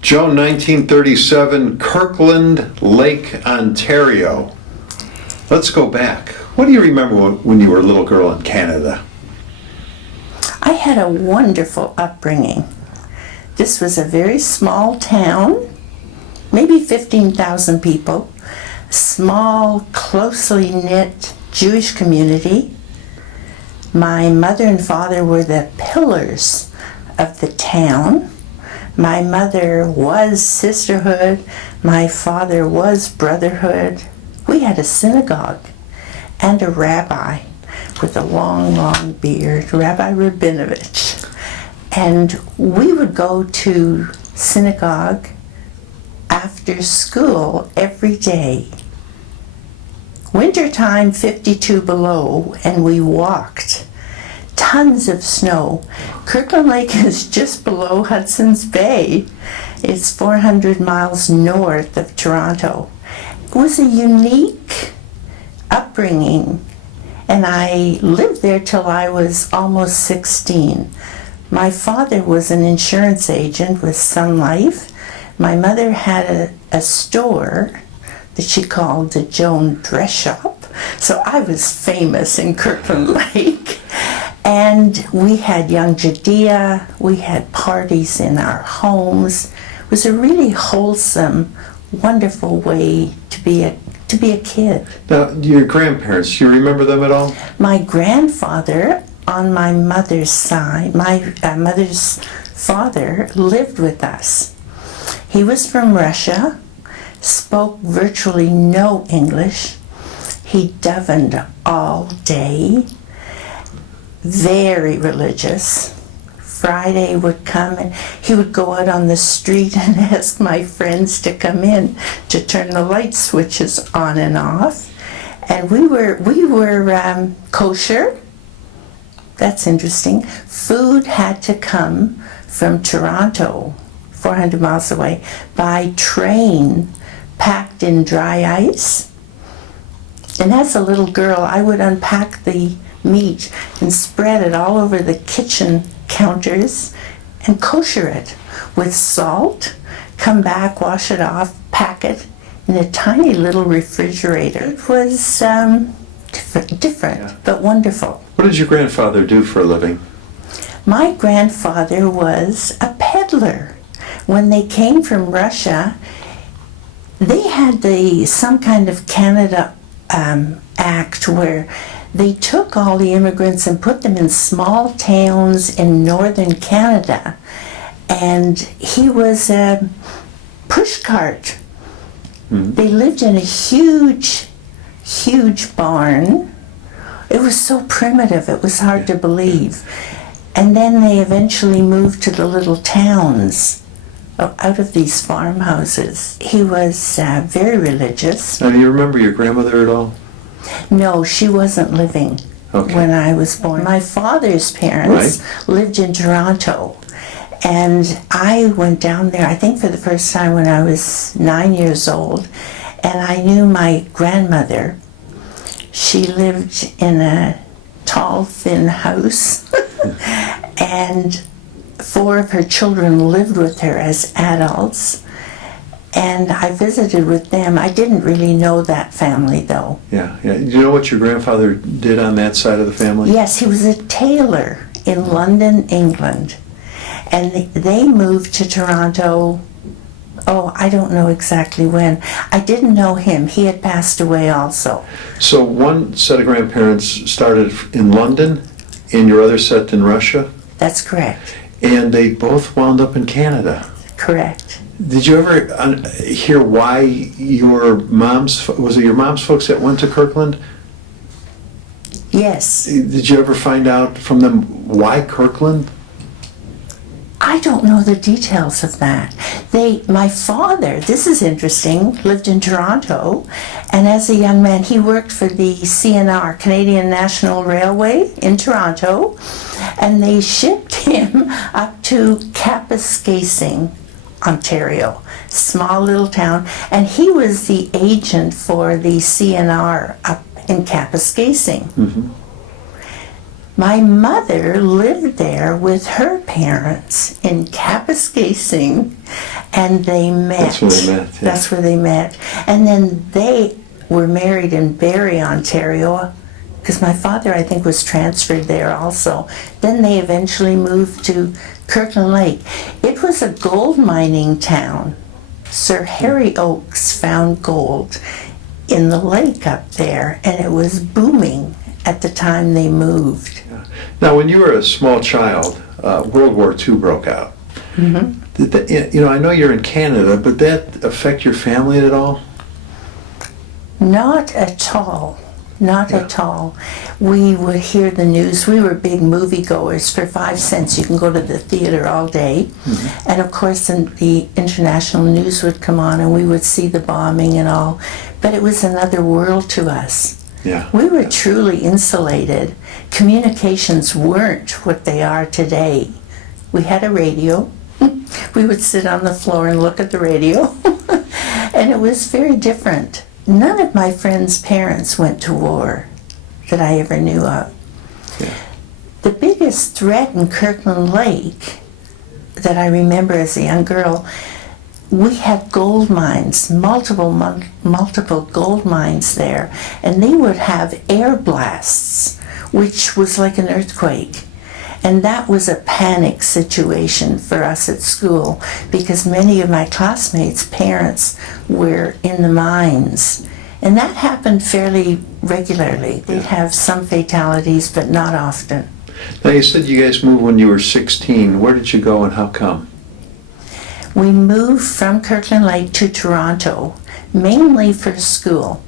Joan, 1937, Kirkland Lake, Ontario. Let's go back. What do you remember when you were a little girl in Canada? I had a wonderful upbringing. This was a very small town, maybe 15,000 people, small, closely knit Jewish community. My mother and father were the pillars of the town. My mother was Sisterhood. My father was Brotherhood. We had a synagogue and a rabbi with a long, long beard, Rabbi Rabinovich. And we would go to synagogue after school every day. Wintertime, 52 below, and we walked. Tons of snow. Kirkland Lake is just below Hudson's Bay. It's 400 miles north of Toronto. It was a unique upbringing, and I lived there till I was almost 16. My father was an insurance agent with Sun Life. My mother had a store that she called the Joan Dress Shop. So I was famous in Kirkland Lake. And we had young Judea, we had parties in our homes. It was a really wholesome, wonderful way to be a kid. Now, your grandparents, do you remember them at all? My grandfather, on my mother's side, my mother's father lived with us. He was from Russia, spoke virtually no English. He davened all day. Very religious. Friday would come and he would go out on the street and ask my friends to come in to turn the light switches on and off. And we were kosher. That's interesting. Food had to come from Toronto, 400 miles away, by train, packed in dry ice. And as a little girl, I would unpack the meat and spread it all over the kitchen counters and kosher it with salt, come back, wash it off, pack it in a tiny little refrigerator. It was different, yeah, but wonderful. What did your grandfather do for a living? My grandfather was a peddler. When they came from Russia, they had some kind of Canada Act where they took all the immigrants and put them in small towns in northern Canada. And he was a pushcart. Mm-hmm. They lived in a huge, huge barn. It was so primitive, it was hard to believe. And then they eventually moved to the little towns out of these farmhouses. He was very religious. Now, do you remember your grandmother at all? No, she wasn't living when I was born. My father's parents lived in Toronto, and I went down there, I think for the first time when I was 9 years old, and I knew my grandmother. She lived in a tall, thin house, and 4 of her children lived with her as adults. And I visited with them. I didn't really know that family, though. Yeah. Do you know what your grandfather did on that side of the family? Yes, he was a tailor in London, England. And they moved to Toronto, I don't know exactly when. I didn't know him. He had passed away also. So one set of grandparents started in London, and your other set in Russia? That's correct. And they both wound up in Canada? Correct. Did you ever hear why was it your mom's folks that went to Kirkland? Yes. Did you ever find out from them why Kirkland? I don't know the details of that. My father, this is interesting, lived in Toronto, and as a young man he worked for the CNR, Canadian National Railway, in Toronto, and they shipped him up to Kapuskasing, Ontario, small little town, and he was the agent for the CNR up in Kapuskasing. Mm-hmm. My mother lived there with her parents in Kapuskasing, and they met. That's where they met. Yeah. That's where they met. And then they were married in Barrie, Ontario, because my father, I think, was transferred there also. Then they eventually moved to Kirkland Lake. It was a gold mining town. Sir Harry Oakes found gold in the lake up there, and it was booming at the time they moved. Now, when you were a small child, World War II broke out. Mm-hmm. Did that, I know you're in Canada, but did that affect your family at all? Not at all. Not at all. We would hear the news. We were big moviegoers. For 5 cents, you can go to the theater all day. Mm-hmm. And of course, the international news would come on, and we would see the bombing and all. But it was another world to us. Yeah. We were truly insulated. Communications weren't what they are today. We had a radio. We would sit on the floor and look at the radio. And it was very different. None of my friends' parents went to war that I ever knew of. Yeah. The biggest threat in Kirkland Lake that I remember as a young girl, we had gold mines, multiple gold mines there, and they would have air blasts, which was like an earthquake. And that was a panic situation for us at school because many of my classmates' parents were in the mines. And that happened fairly regularly. We'd have some fatalities, but not often. Now, you said you guys moved when you were 16. Where did you go and how come? We moved from Kirkland Lake to Toronto, mainly for school.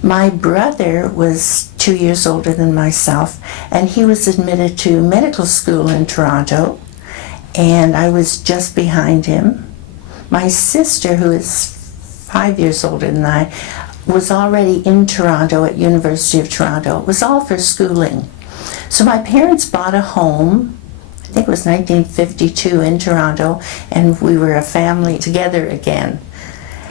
My brother was 2 years older than myself, and he was admitted to medical school in Toronto, and I was just behind him. My sister, who is 5 years older than I, was already in Toronto at University of Toronto. It was all for schooling. So my parents bought a home, I think it was 1952, in Toronto, and we were a family together again.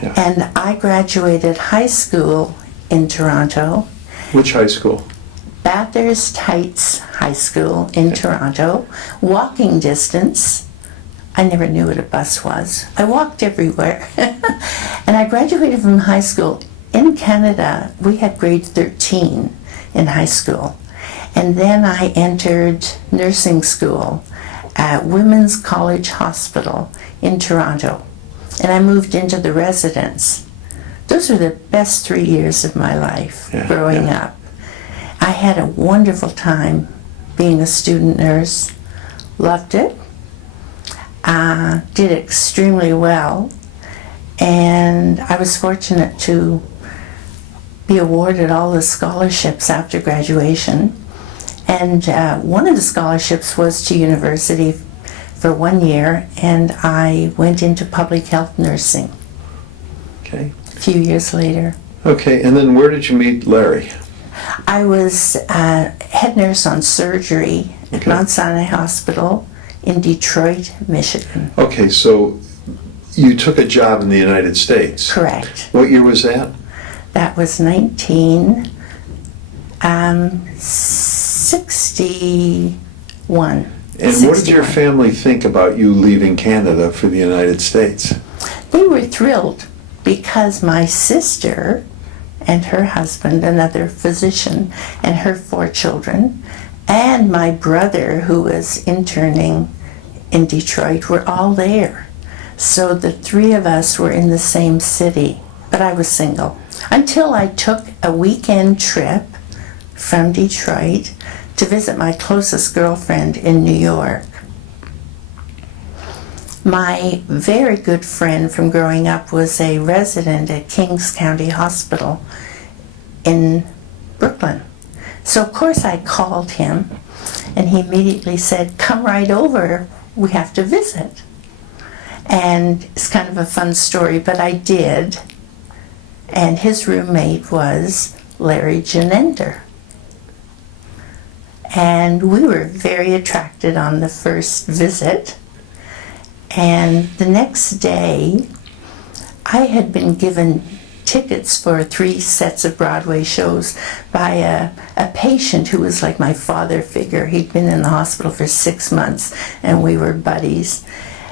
Yeah. And I graduated high school in Toronto. Which high school? Bathurst Heights High School in Toronto. Walking distance. I never knew what a bus was. I walked everywhere. And I graduated from high school. In Canada, we had grade 13 in high school. And then I entered nursing school at Women's College Hospital in Toronto. And I moved into the residence. Those were the best 3 years of my life growing up. I had a wonderful time being a student nurse. Loved it. Did extremely well. And I was fortunate to be awarded all the scholarships after graduation. And one of the scholarships was to university for 1 year, and I went into public health nursing. Okay. A few years later. Okay, and then where did you meet Larry? I was head nurse on surgery at Mount Sinai Hospital in Detroit, Michigan. Okay, so you took a job in the United States. Correct. What year was that? That was 1961. And what did your family think about you leaving Canada for the United States? They were thrilled because my sister and her husband, another physician, and her 4 children, and my brother, who was interning in Detroit, were all there. So the 3 of us were in the same city, but I was single. Until I took a weekend trip from Detroit to visit my closest girlfriend in New York. My very good friend from growing up was a resident at Kings County Hospital in Brooklyn. So of course I called him, and he immediately said, "Come right over, we have to visit." And it's kind of a fun story, but I did. And his roommate was Larry Genender. And we were very attracted on the first visit. And the next day, I had been given tickets for 3 sets of Broadway shows by a patient who was like my father figure. He'd been in the hospital for 6 months, and we were buddies.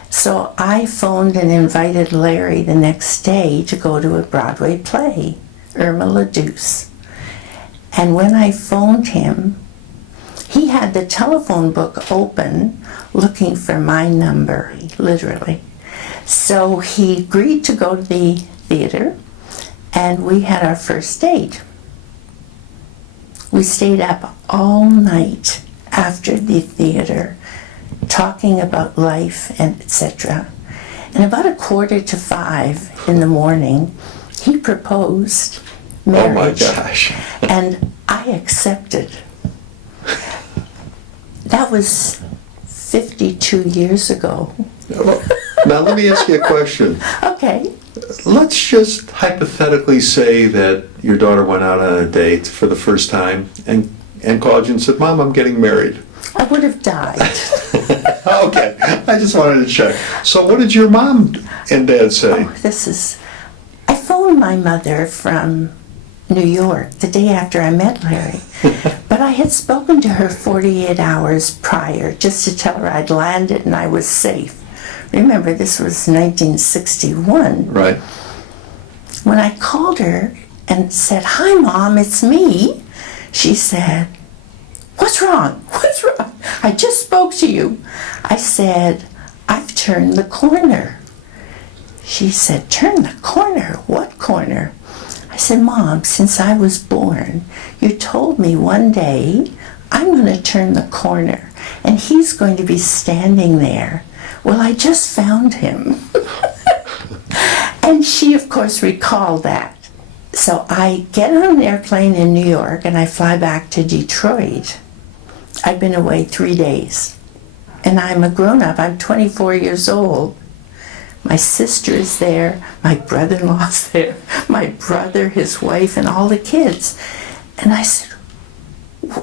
So I phoned and invited Larry the next day to go to a Broadway play, Irma la Douce. And when I phoned him, he had the telephone book open looking for my number, literally. So he agreed to go to the theater, and we had our first date. We stayed up all night after the theater, talking about life and etc. And about 4:45 in the morning, he proposed marriage. Oh my gosh. And I accepted. That was 52 years ago. Now let me ask you a question. Okay. Let's just hypothetically say that your daughter went out on a date for the first time and called you and said, "Mom, I'm getting married." I would have died. Okay, I just wanted to check. So what did your mom and dad say? Oh, I phoned my mother from New York the day after I met Larry. But I had spoken to her 48 hours prior just to tell her I'd landed and I was safe. Remember, this was 1961. Right. When I called her and said, "Hi, Mom, it's me," she said, "What's wrong? What's wrong? I just spoke to you." I said, "I've turned the corner." She said, "Turn the corner? What corner?" I said, "Mom, since I was born, you told me one day I'm going to turn the corner and he's going to be standing there. Well, I just found him." And she, of course, recalled that. So I get on an airplane in New York and I fly back to Detroit. I've been away 3 days. And I'm a grown-up. I'm 24 years old. My sister is there. My brother-in-law's there. My brother, his wife, and all the kids. And I said,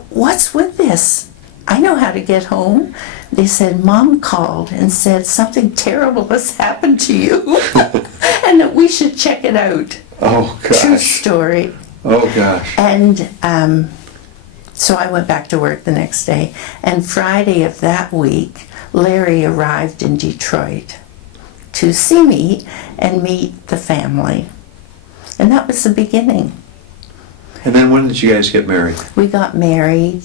"What's with this? I know how to get home." They said, "Mom called and said something terrible has happened to you and that we should check it out." Oh, gosh. True story. Oh, gosh. And so I went back to work the next day. And Friday of that week, Larry arrived in Detroit to see me and meet the family. And that was the beginning. And then when did you guys get married? We got married.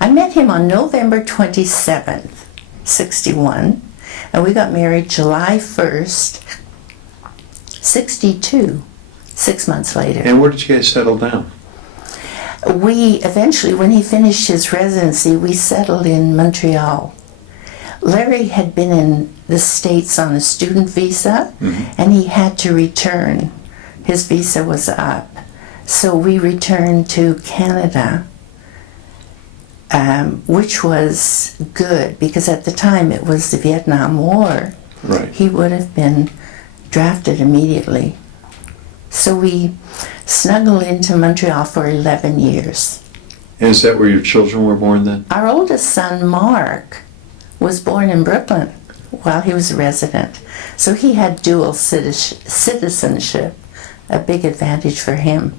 I met him on November 27th, 61, and we got married July 1st, 62, 6 months later. And where did you guys settle down? We eventually, when he finished his residency, we settled in Montreal. Larry had been in the States on a student visa, and he had to return. His visa was up. So we returned to Canada, which was good because at the time it was the Vietnam War. Right. He would have been drafted immediately. So we snuggled into Montreal for 11 years. And is that where your children were born then? Our oldest son, Mark, was born in Brooklyn while he was a resident. So he had dual citizenship, a big advantage for him.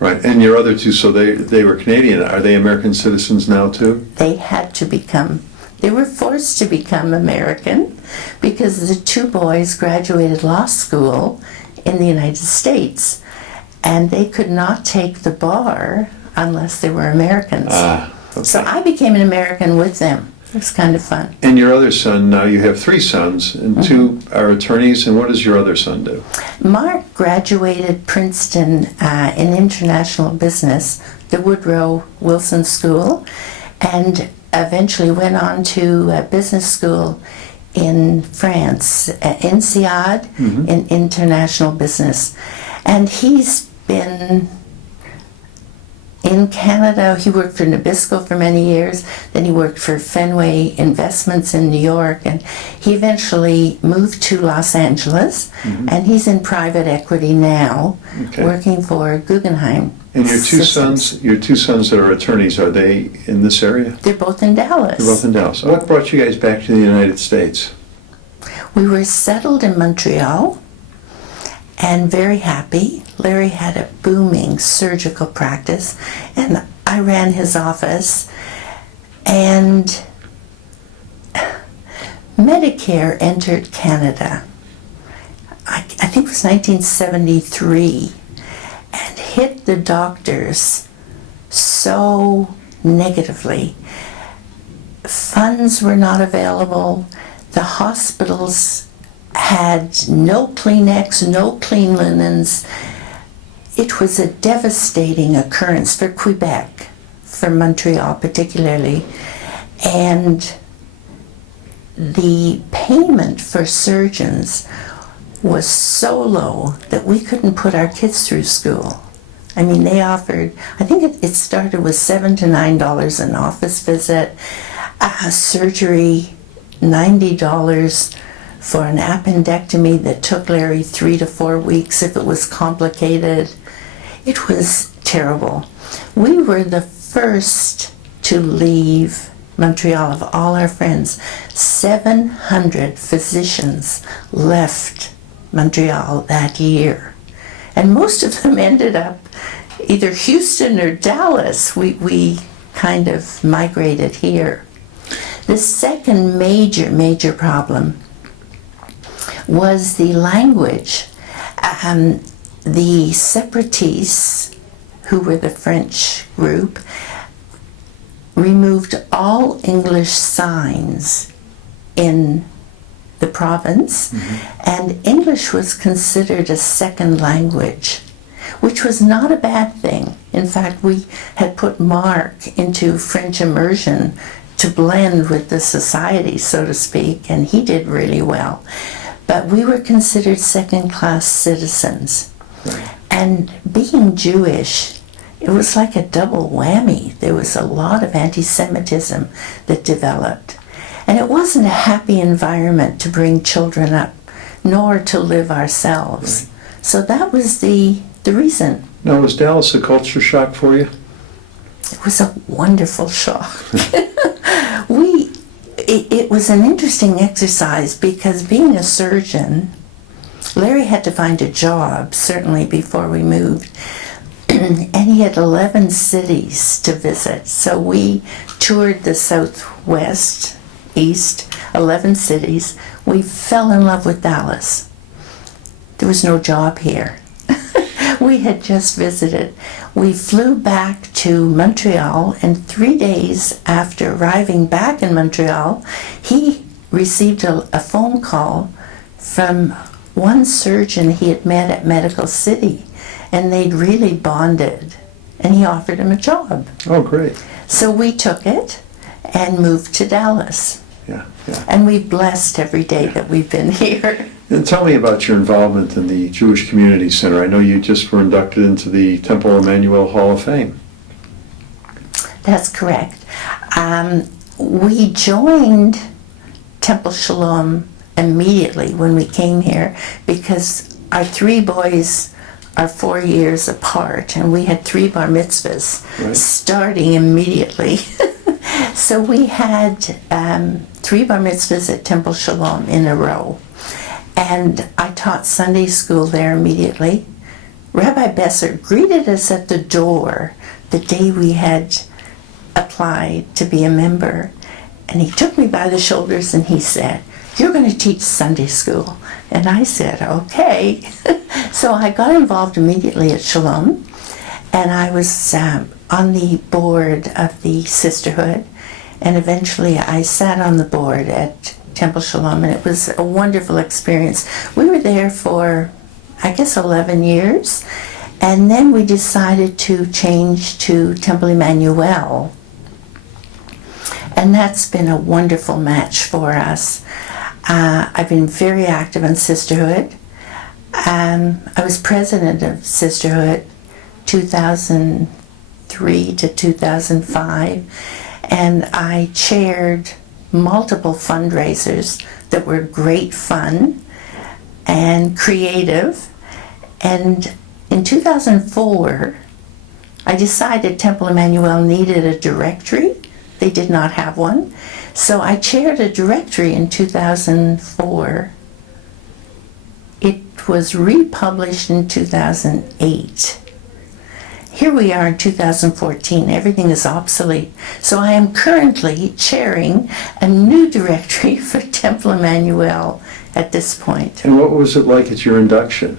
Right. And your other two, so they were Canadian. Are they American citizens now too? They had to become, they were forced to become American because the two boys graduated law school in the United States and they could not take the bar unless they were Americans. Okay. So I became an American with them. It was kind of fun. And your other son, now you have 3 sons, and 2 are attorneys, and what does your other son do? Mark graduated Princeton in international business, the Woodrow Wilson School, and eventually went on to business school in France, INSEAD, in international business. And he's been in Canada. He worked for Nabisco for many years, then he worked for Fenway Investments in New York, and he eventually moved to Los Angeles, and he's in private equity now, working for Guggenheim. And your two sons that are attorneys, are they in this area? They're both in Dallas. They're both in Dallas. What brought you guys back to the United States? We were settled in Montreal, and very happy. Larry had a booming surgical practice, and I ran his office. And Medicare entered Canada, I think it was 1973, and hit the doctors so negatively. Funds were not available. The hospitals had no Kleenex, no clean linens. It was a devastating occurrence for Quebec, for Montreal particularly. And the payment for surgeons was so low that we couldn't put our kids through school. I mean, they offered, I think it started with $7 to $9 an office visit, surgery, $90 for an appendectomy that took Larry 3 to 4 weeks if it was complicated. It was terrible. We were the first to leave Montreal. Of all our friends, 700 physicians left Montreal that year. And most of them ended up either Houston or Dallas. We kind of migrated here. The second major problem was the language. The Separatists, who were the French group, removed all English signs in the province, and English was considered a second language, which was not a bad thing. In fact, we had put Mark into French immersion to blend with the society, so to speak, and he did really well. But we were considered second-class citizens. And being Jewish, it was like a double whammy. There was a lot of anti-Semitism that developed. And it wasn't a happy environment to bring children up, nor to live ourselves. So that was the reason. Now, was Dallas a culture shock for you? It was a wonderful shock. It was an interesting exercise because being a surgeon, Larry had to find a job, certainly before we moved. And he had 11 cities to visit. So we toured the Southwest, East, 11 cities. We fell in love with Dallas. There was no job here. We had just visited. We flew back to Montreal, and 3 days after arriving back in Montreal, he received a phone call from one surgeon he had met at Medical City, and they'd really bonded, and he offered him a job. Oh, great. So we took it and moved to Dallas. Yeah. And we've blessed every day that we've been here. And tell me about your involvement in the Jewish Community Center. I know you just were inducted into the Temple Emanu-El Hall of Fame. That's correct. We joined Temple Shalom immediately when we came here because our 3 boys are 4 years apart, and we had 3 bar mitzvahs starting immediately. So we had 3 bar mitzvahs at Temple Shalom in a row. And I taught Sunday school there immediately. Rabbi Besser greeted us at the door the day we had applied to be a member. And he took me by the shoulders and he said, "You're going to teach Sunday school." And I said, "Okay." So I got involved immediately at Shalom. And I was on the board of the Sisterhood. And eventually I sat on the board at Temple Shalom, and it was a wonderful experience. We were there for, I guess, 11 years, and then we decided to change to Temple Emanu-El, and that's been a wonderful match for us. I've been very active in Sisterhood. I was president of Sisterhood 2003 to 2005, and I chaired multiple fundraisers that were great fun and creative. And in 2004, I decided Temple Emanu-El needed a directory. They did not have one. So I chaired a directory in 2004. It It was republished in 2008. Here we are in 2014. Everything is obsolete. So I am currently chairing a new directory for Temple Emanu-El at this point. And what was it like at your induction?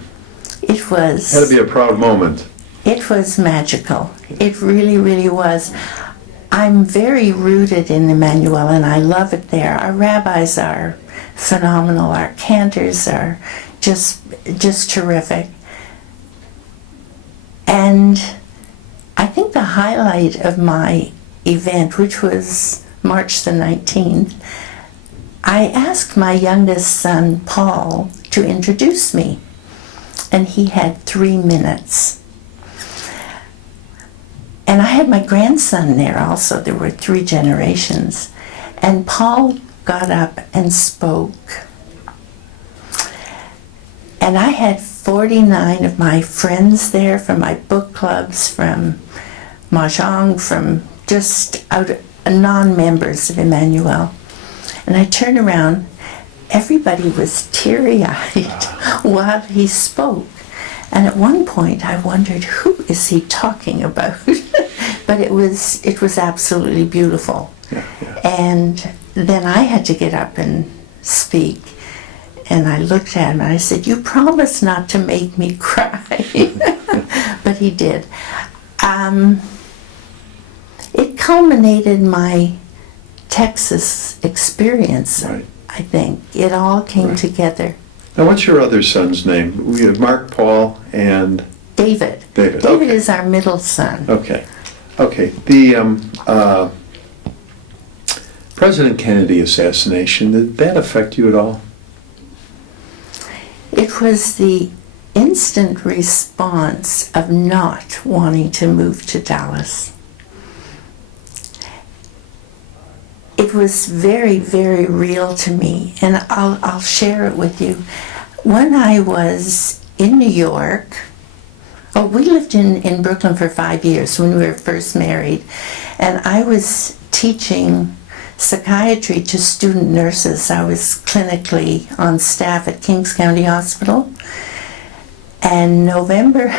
It Had to be a proud moment. It was magical. It really, really was. I'm very rooted in Emanu-El, and I love it there. Our rabbis are phenomenal. Our cantors are just terrific. And I think the highlight of my event, which was March the 19th, I asked my youngest son, Paul, to introduce me. And he had 3 minutes. And I had my grandson there also. There were 3 generations. And Paul got up and spoke. And I had 49 of my friends there from my book clubs, from Mahjong, from just non-members of Emanu-El. And I turned around, everybody was teary-eyed while he spoke. And at one point I wondered, who is he talking about? But it was absolutely beautiful. Yeah, yeah. And then I had to get up and speak. And I looked at him and I said, "You promised not to make me cry." But he did. It culminated my Texas experience, Right. I think. It all came Right. together. Now, what's your other son's name? We have Mark, Paul, and David. David. David Okay. is our middle son. Okay. Okay. The President Kennedy assassination, did that affect you at all? It was the instant response of not wanting to move to Dallas. It was very, very real to me, and I'll share it with you. When I was in New York, we lived in Brooklyn for 5 years when we were first married, and I was teaching psychiatry to student nurses. I was clinically on staff at Kings County Hospital, and November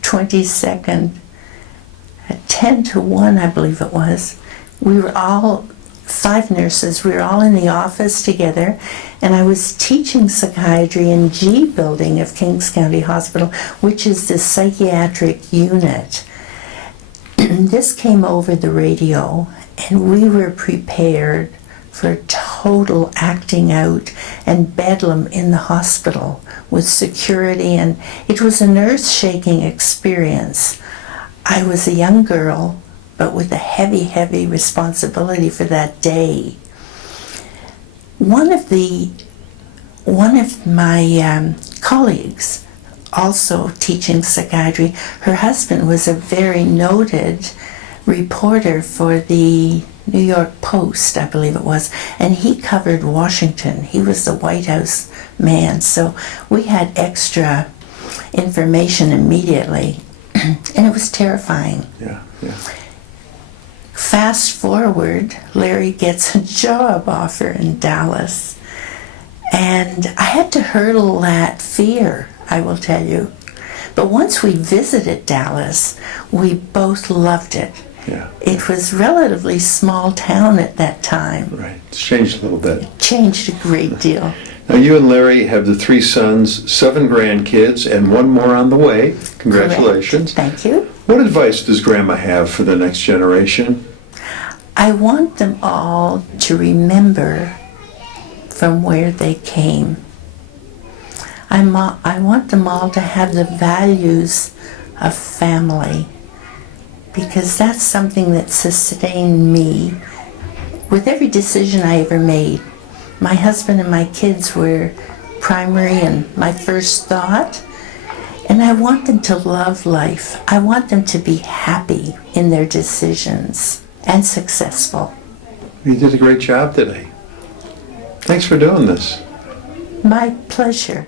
22nd, at 10 to 1, I believe it was, we were all 5 nurses, we were all in the office together, and I was teaching psychiatry in G building of Kings County Hospital, which is the psychiatric unit. This came over the radio, and we were prepared for total acting out and bedlam in the hospital with security, and it was an earth-shaking experience. I was a young girl, but with a heavy, heavy responsibility for that day. One of my colleagues, also teaching psychiatry, her husband was a very noted reporter for the New York Post, I believe it was, and he covered Washington. He was the White House man, so we had extra information immediately, and it was terrifying. Yeah, yeah. Fast forward, Larry gets a job offer in Dallas, and I had to hurdle that fear, I will tell you. But once we visited Dallas, we both loved it. Yeah. It was relatively small town at that time. Right. It's changed a little bit. Changed a great deal. Now, you and Larry have the 3 sons, 7 grandkids, and 1 more on the way. Congratulations. Correct. Thank you. What advice does Grandma have for the next generation? I want them all to remember from where they came. I want them all to have the values of family, because that's something that sustained me with every decision I ever made. My husband and my kids were primary and my first thought, and I want them to love life. I want them to be happy in their decisions and successful. You did a great job today. Thanks for doing this. My pleasure.